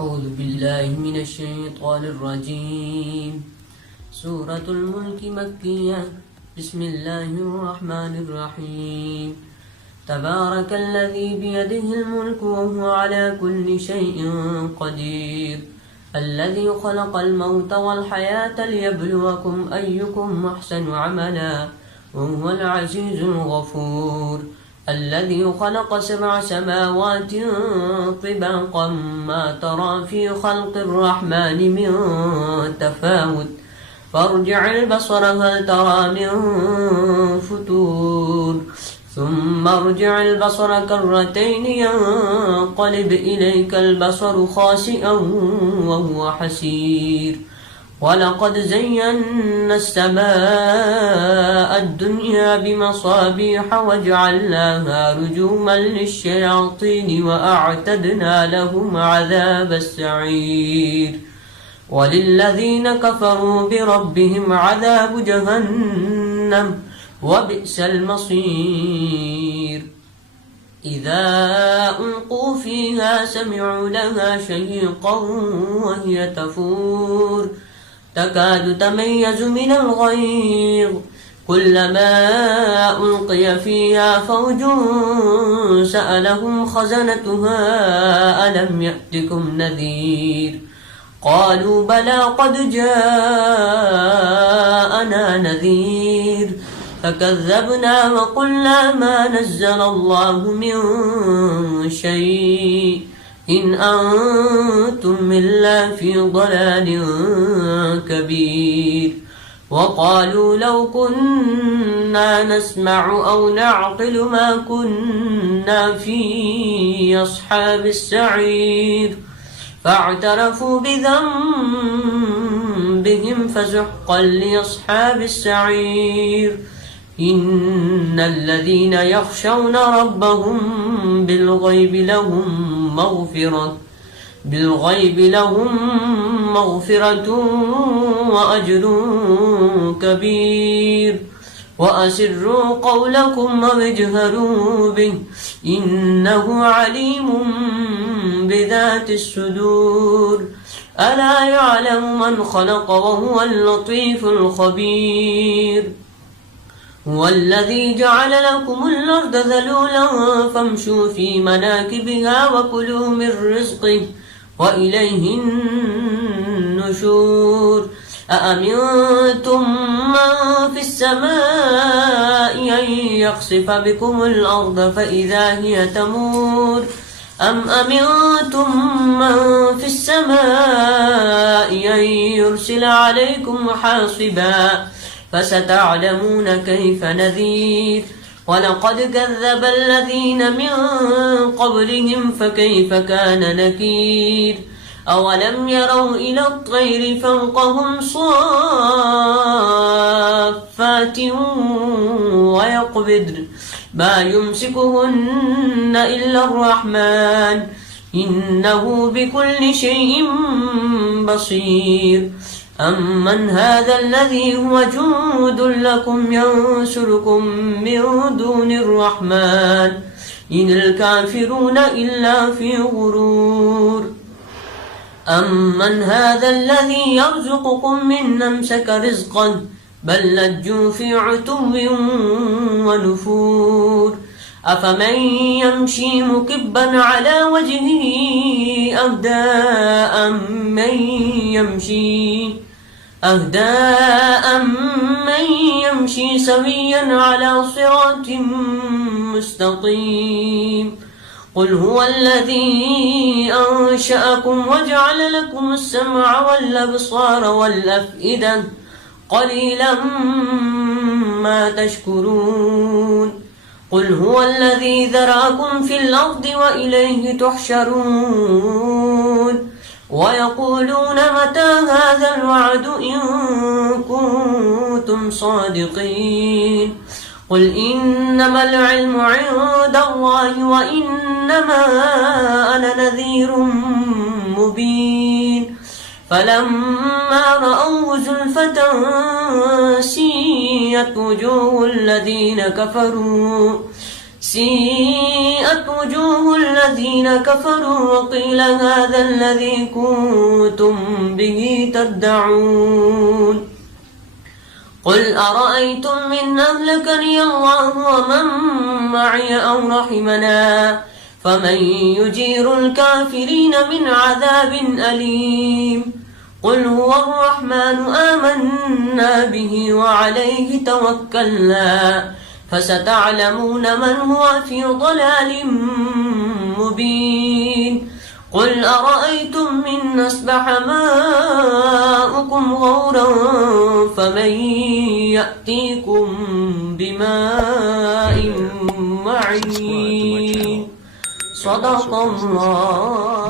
أعوذ بالله من الشيطان الرجيم. سورة الملك مكية. بسم الله الرحمن الرحيم. تبارك الذي بيده الملك وهو على كل شيء قدير. الذي خلق الموت والحياة ليبلوكم أيكم أحسن عملا وهو العزيز الغفور. الذي خلق 7 سماوات طباقا ما ترى في خلق الرحمن من تفاوت فارجع البصر هل ترى من فتور ثم ارجع البصر كرتين ينقلب إليك البصر خاسئا وهو حسير. ولقد زينا السماء الدنيا بمصابيح وجعلناها رجوما للشياطين وأعتدنا لهم عذاب السعير. وللذين كفروا بربهم عذاب جهنم وبئس المصير. إذا ألقوا فيها سمعوا لها شهيقا وهي تفور تكاد تميز من الغيظ كلما ألقي فيها فوج سألهم خزنتها ألم يأتكم نذير قالوا بلى قد جاءنا نذير فكذبنا وقلنا ما نزل الله من شيء إن أنتم إلا في ضلال كبير. وقالوا لو كنا نسمع أو نعقل ما كنا في أصحاب السعير فاعترفوا بذنبهم فسحقا لأصحاب السعير. إن الذين يخشون ربهم بالغيب لهم مغفرة وأجر كبير. وأسروا قولكم واجهروا به إنه عليم بذات الصدور. ألا يعلم من خلق وهو اللطيف الخبير. هو الذي جعل لكم الأرض ذلولا فامشوا في مناكبها وكلوا من رزقه وإليه النشور. أأمنتم من في السماء أن يخسف بكم الأرض فإذا هي تمور أم أمنتم من في السماء أن يرسل عليكم حاصبا فستعلمون كيف نذير. ولقد كذب الذين من قبلهم فكيف كان نكير. أولم يروا إلى الطير فوقهم صافات ويقبضن ما يمسكهن إلا الرحمن إنه بكل شيء بصير. أمن هذا الذي هو جند لكم ينصركم من دون الرحمن إن الكافرون إلا في غرور. أمن هذا الذي يرزقكم من أمسك رزقا بل لجوا في عتو ونفور. أفمن يمشي مكبا على وجهه أهداء من يمشي سويا على صراط مستقيم. قل هو الذي أنشأكم وجعل لكم السمع والأبصار والأفئدة قليلا ما تشكرون. قل هو الذي ذرأكم في الأرض وإليه تحشرون. ويقولون متى هذا الوعد إن كنتم صادقين. قل إنما العلم عند الله وإنما أنا نذير مبين. فلما رأوه زلفة سيئت وجوه الذين كفروا سيئت وجوه الذين كفروا وقيل هذا الذي كنتم به تدعون قل أرأيتم من أهلكني الله ومن معي أو رحمنا فمن يجير الكافرين من عذاب أليم قل هو الرحمن آمنا به وعليه توكلنا فستعلمون من هو في ضلال مبين قل أرأيتم من أصبح ماؤكم غورا فمن يأتيكم بماء معين صدق الله